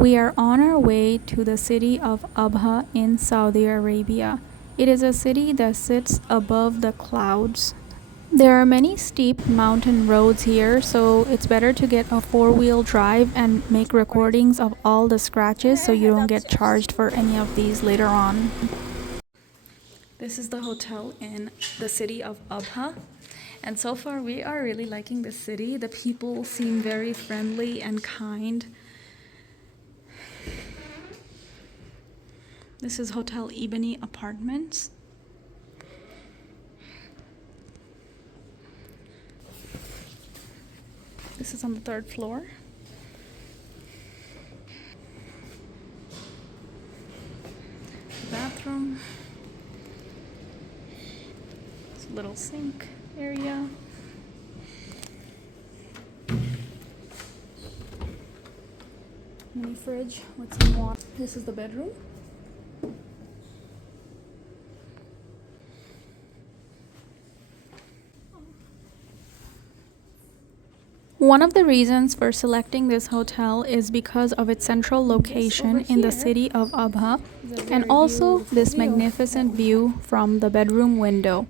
We are on our way to the city of Abha in Saudi Arabia. It is a city that sits above the clouds. There are many steep mountain roads here, so it's better to get a four-wheel drive and make recordings of all the scratches so you don't get charged for any of these later on. This is the hotel in the city of Abha. And so far we are really liking the city. The people seem very friendly and kind. This is Hotel Ebony Apartments. This is on the 3rd floor. Bathroom. It's a little sink area. Mini fridge with some water. This is the bedroom. One of the reasons for selecting this hotel is because of its central location in the city of Abha and also this magnificent view from the bedroom window.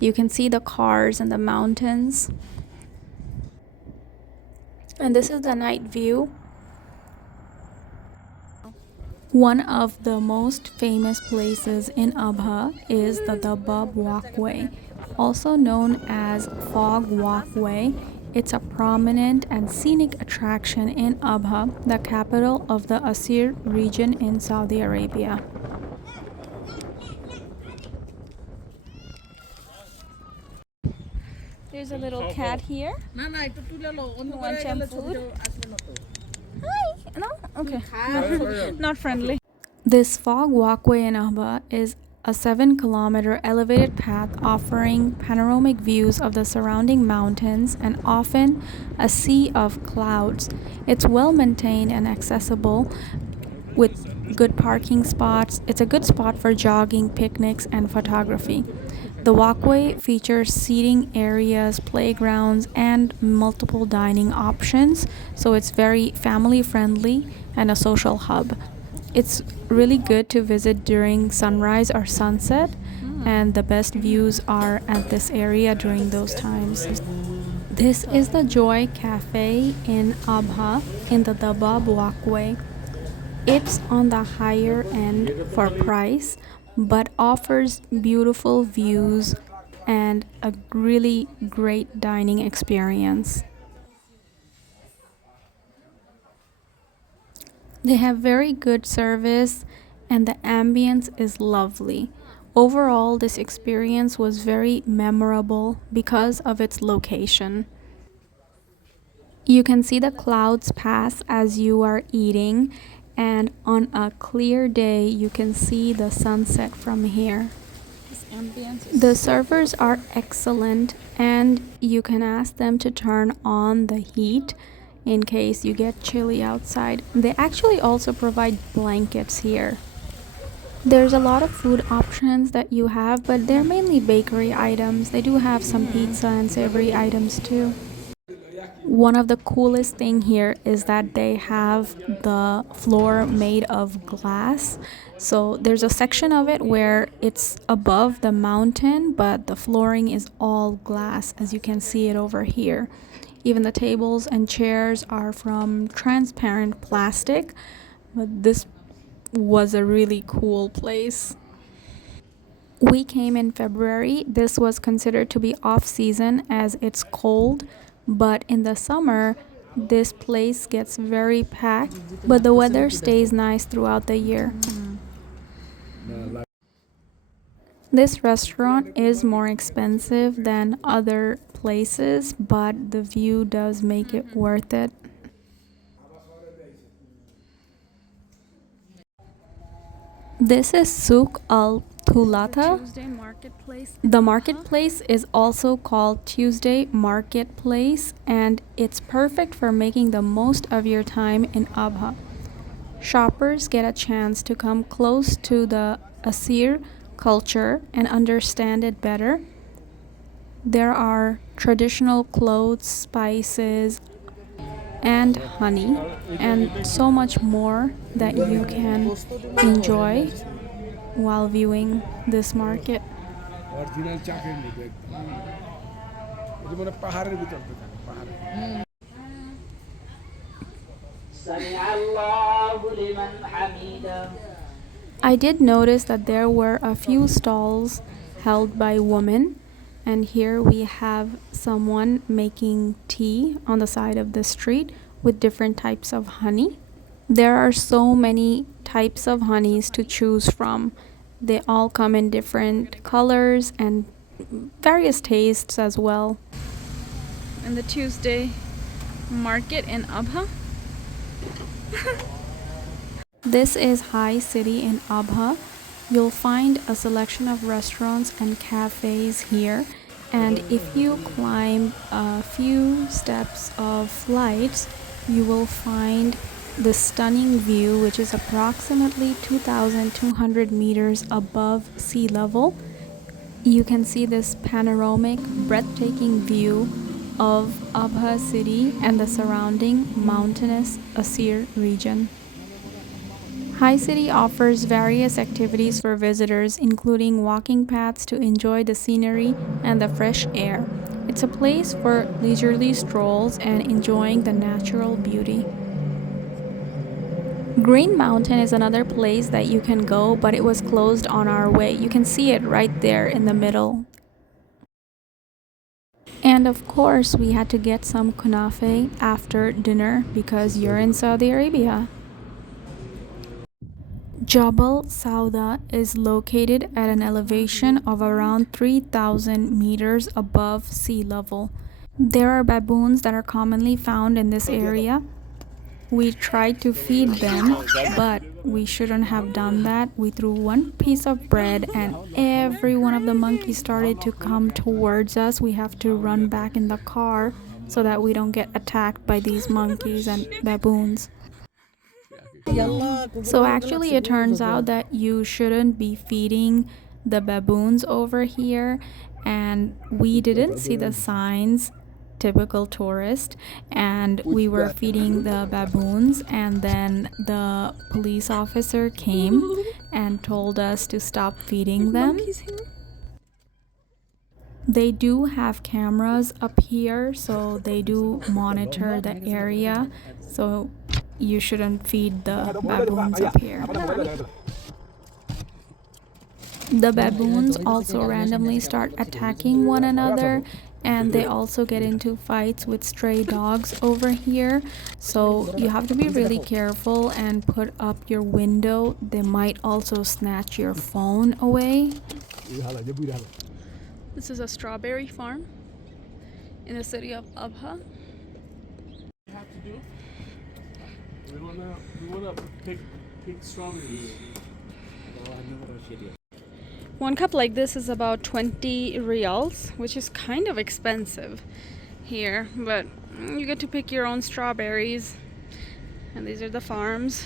You can see the cars and the mountains. And this is the night view. One of the most famous places in Abha is the Dabbab Walkway, also known as Fog Walkway. It's a prominent and scenic attraction in Abha, the capital of the Asir region in Saudi Arabia. There's a little cat here. You want some food? Hi. No? Okay. Not friendly. This Fog Walkway in Abha is a 7-kilometer elevated path offering panoramic views of the surrounding mountains and often a sea of clouds. It's well maintained and accessible with good parking spots. It's a good spot for jogging, picnics, and photography. The walkway features seating areas, playgrounds, and multiple dining options, so it's very family friendly and a social hub. It's really good to visit during sunrise or sunset, and the best views are at this area during those times. This is the Joy Café in Abha in the Dabbab Walkway. It's on the higher end for price, but offers beautiful views and a really great dining experience. They have very good service and the ambience is lovely. Overall, this experience was very memorable because of its location. You can see the clouds pass as you are eating, and on a clear day you can see the sunset from here. The servers are excellent and you can ask them to turn on the heat in case you get chilly outside. They actually also provide blankets here. There's a lot of food options that you have, but they're mainly bakery items. They do have some pizza and savory items too. One of the coolest thing here is that they have the floor made of glass. So there's a section of it where it's above the mountain, but the flooring is all glass, as you can see it over here. Even the tables and chairs are from transparent plastic, but this was a really cool place. We came in February. This was considered to be off season as it's cold, but in the summer this place gets very packed, but the weather stays nice throughout the year. This restaurant is more expensive than other places, but the view does make it worth it. This is Souq al Thulatha. The marketplace is also called Tuesday Marketplace, and it's perfect for making the most of your time in Abha. Shoppers get a chance to come close to the Asir culture and understand it better. There are traditional clothes, spices, and honey, and so much more that you can enjoy while viewing this market. Original চাকের মতো একদম এটা মানে পাহাড়ের ভিতর থেকে পাহাড়ে I did notice that there were a few stalls held by women, and here we have someone making tea on the side of the street with different types of honey. There are so many types of honeys to choose from. They all come in different colors and various tastes as well. In the Tuesday market in Abha. This is High City in Abha. You'll find a selection of restaurants and cafes here, and if you climb a few steps of flights, you will find the stunning view, which is approximately 2,200 meters above sea level. You can see this panoramic, breathtaking view of Abha city and the surrounding mountainous Asir region. High City offers various activities for visitors, including walking paths to enjoy the scenery and the fresh air. It's a place for leisurely strolls and enjoying the natural beauty. Green Mountain is another place that you can go, but it was closed on our way. You can see it right there in the middle. And of course, we had to get some kunafe after dinner because you're in Saudi Arabia. Jabal Sawda is located at an elevation of around 3,000 meters above sea level. There are baboons that are commonly found in this area. We tried to feed them, but we shouldn't have done that. We threw one piece of bread and every one of the monkeys started to come towards us. We have to run back in the car so that we don't get attacked by these monkeys and baboons. So actually it turns out that you shouldn't be feeding the baboons over here, and we didn't see the signs, typical tourist, and we were feeding the baboons, and then the police officer came and told us to stop feeding them. They do have cameras up here, so they do monitor the area, so you shouldn't feed the baboons up here. The baboons also randomly start attacking one another, and they also get into fights with stray dogs over here, so you have to be really careful and put up your window. They might also snatch your phone away. This is a strawberry farm in the city of Abha. We wanna pick strawberries. One cup like this is about 20 riyals, which is kind of expensive here, but you get to pick your own strawberries, and these are the farms.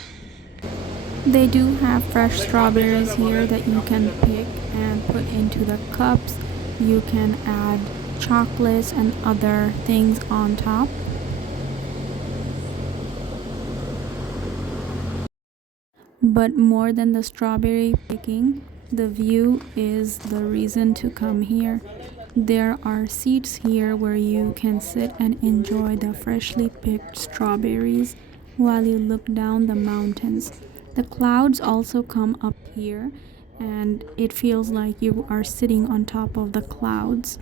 They do have fresh strawberries here that you can pick and put into the cups. You can add chocolates and other things on top. But more than the strawberry picking, the view is the reason to come here. There are seats here where you can sit and enjoy the freshly picked strawberries while you look down the mountains. The clouds also come up here, and it feels like you are sitting on top of the clouds.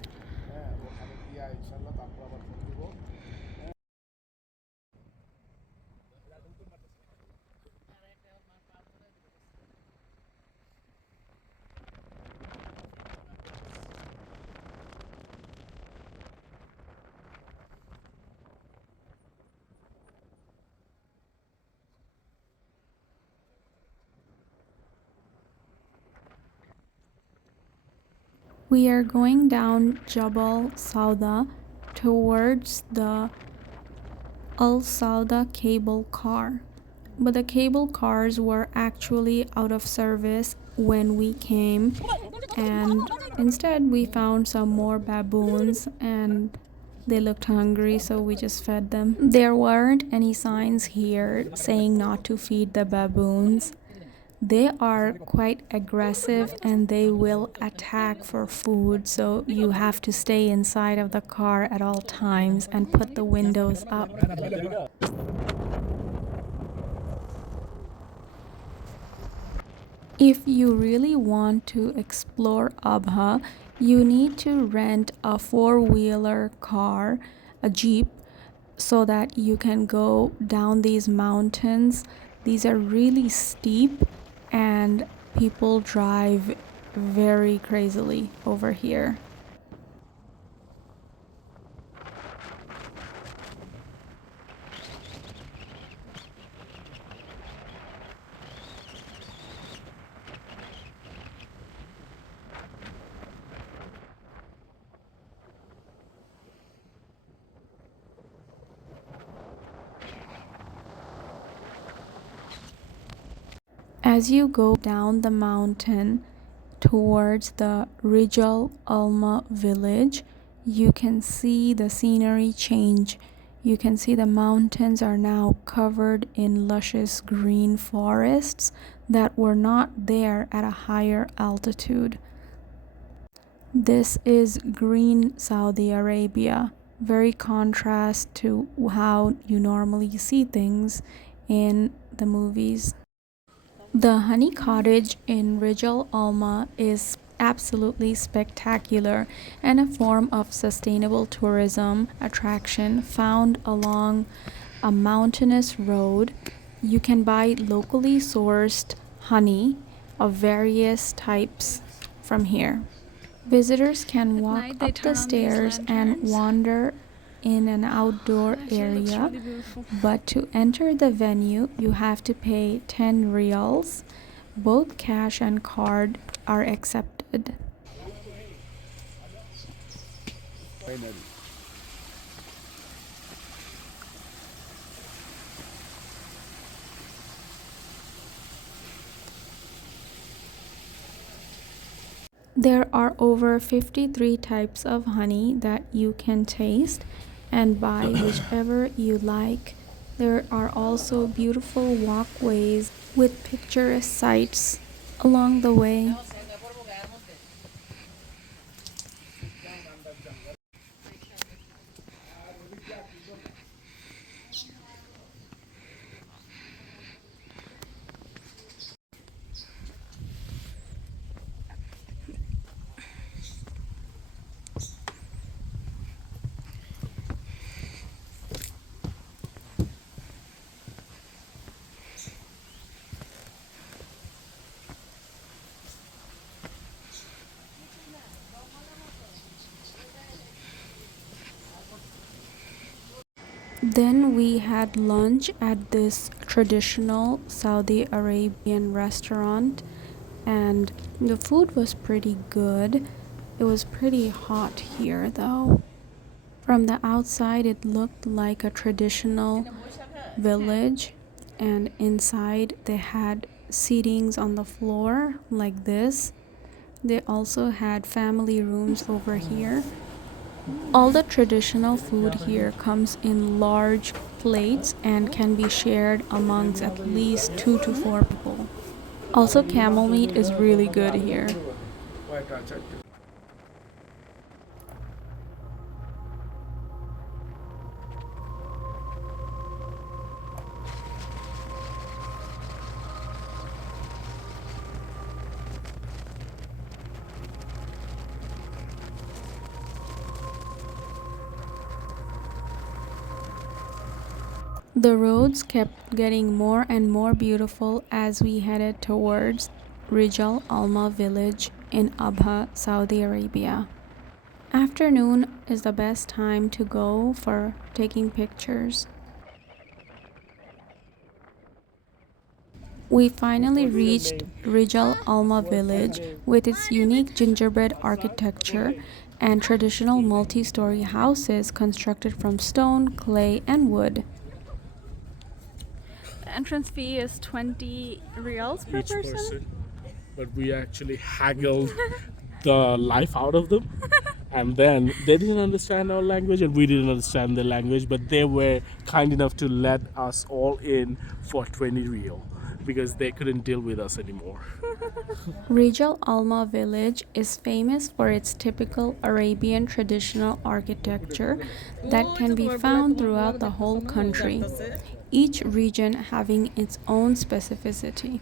We are going down Jabal Sawda towards the Al Sawda cable car. But the cable cars were actually out of service when we came, and instead we found some more baboons and They looked hungry, so we just fed them. There weren't any signs here saying not to feed the baboons. They are quite aggressive and they will attack for food, so you have to stay inside of the car at all times and put the windows up. If you really want to explore Abha, you need to rent a four-wheeler car, a jeep, so that you can go down these mountains. These are really steep and people drive very crazily over here. As you go down the mountain towards the Rijal Almaa village, you can see the scenery change. You can see the mountains are now covered in luscious green forests that were not there at a higher altitude. This is green Saudi Arabia, very contrast to how you normally see things in the movies. The honey cottage in Rijal Almaa is absolutely spectacular and a form of sustainable tourism attraction found along a mountainous road. You can buy locally sourced honey of various types from here. Visitors can walk up the stairs and wander in an outdoor area, but to enter the venue you have to pay 10 riyals. Both cash and card are accepted. Finally. There are over 53 types of honey that you can taste and buy whichever you like. There are also beautiful walkways with picturesque sights along the way. Then we had lunch at this traditional Saudi Arabian restaurant, and the food was pretty good. It was pretty hot here though. From the outside, it looked like a traditional village, and inside, they had seatings on the floor like this. They also had family rooms over here. All the traditional food here comes in large plates and can be shared amongst at least 2 to 4 people. Also, camel meat is really good here. The roads kept getting more and more beautiful as we headed towards Rijal Almaa village in Abha, Saudi Arabia. Afternoon is the best time to go for taking pictures. We finally reached Rijal Almaa village with its unique gingerbread architecture and traditional multi-story houses constructed from stone, clay, and wood. The entrance fee is 20 riyals per Each person. But we actually haggled the life out of them. And then they didn't understand our language and we didn't understand their language, but they were kind enough to let us all in for 20 real because they couldn't deal with us anymore. Rijal Almaa village is famous for its typical Arabian traditional architecture that can be found throughout the whole country, each region having its own specificity.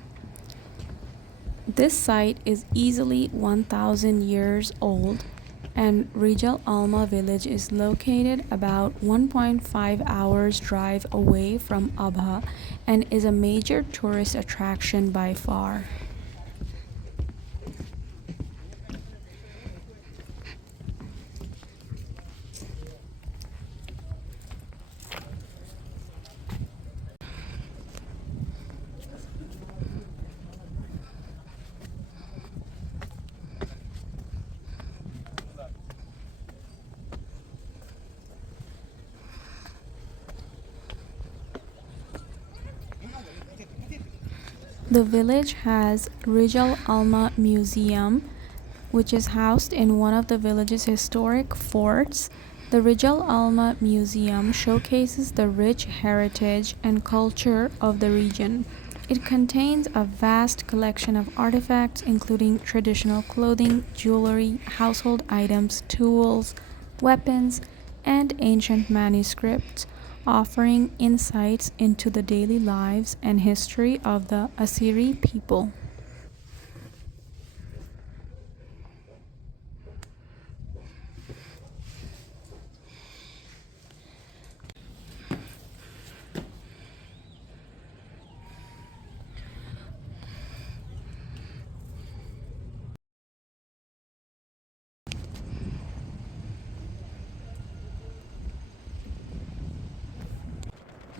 This site is easily 1,000 years old, and Rijal Almaa village is located about 1.5 hours drive away from Abha and is a major tourist attraction by far. The village has Rijal Almaa Museum, which is housed in one of the village's historic forts. The Rijal Almaa Museum showcases the rich heritage and culture of the region. It contains a vast collection of artifacts, including traditional clothing, jewelry, household items, tools, weapons, and ancient manuscripts, offering insights into the daily lives and history of the Assyri people.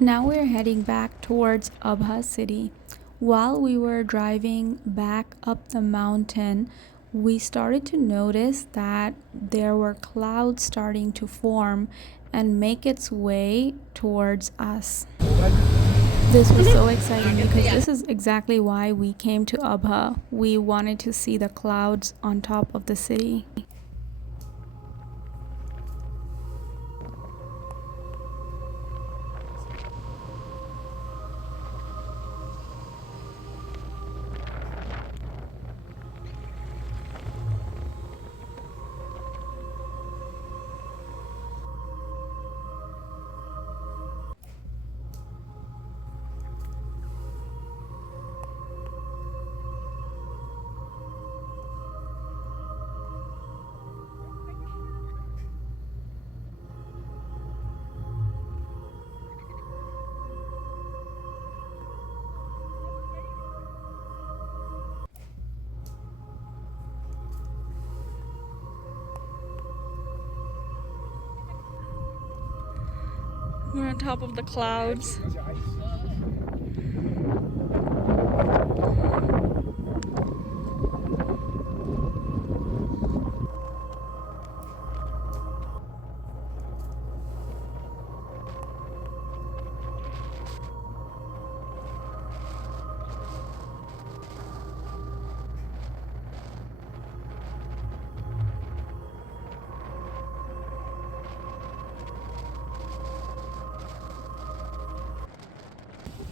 Now we're heading back towards Abha city. While we were driving back up the mountain, we started to notice that there were clouds starting to form and make its way towards us. This was so exciting because this is exactly why we came to Abha. We wanted to see the clouds on top of the city. We're on top of the clouds.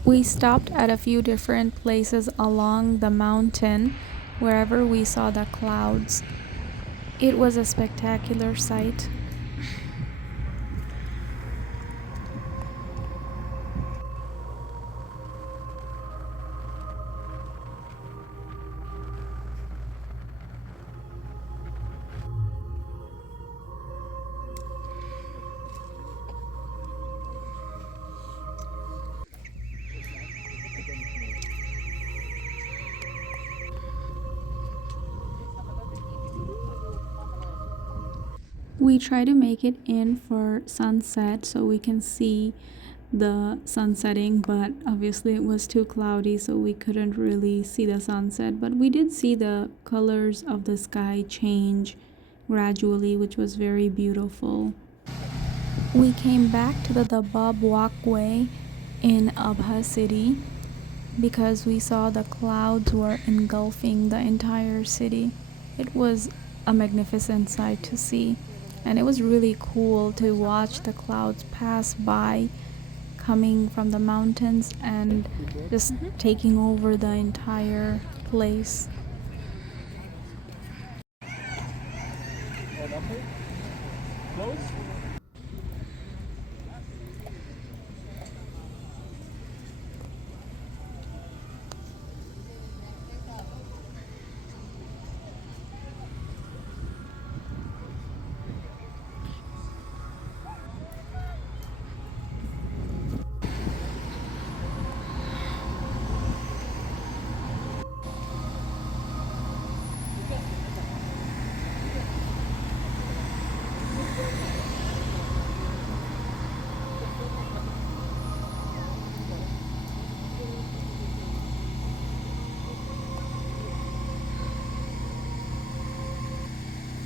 We stopped at a few different places along the mountain wherever we saw the clouds. It was a spectacular sight. We try to make it in for sunset so we can see the sun setting, but obviously it was too cloudy, so we couldn't really see the sunset. But we did see the colors of the sky change gradually, which was very beautiful. We came back to the Dabbab Walkway in Abha city because we saw the clouds were engulfing the entire city. It was a magnificent sight to see. And it was really cool to watch the clouds pass by coming from the mountains and just taking over the entire place.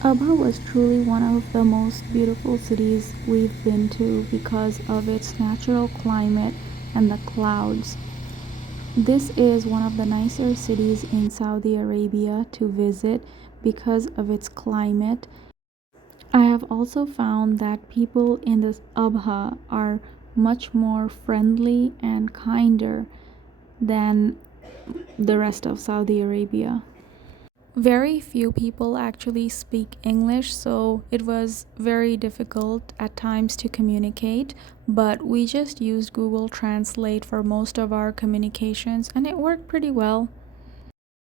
Abha was truly one of the most beautiful cities we've been to because of its natural climate and the clouds. This is one of the nicer cities in Saudi Arabia to visit because of its climate. I have also found that people in this Abha are much more friendly and kinder than the rest of Saudi Arabia. Very few people actually speak English, so it was very difficult at times to communicate, but we just used Google Translate for most of our communications and it worked pretty well.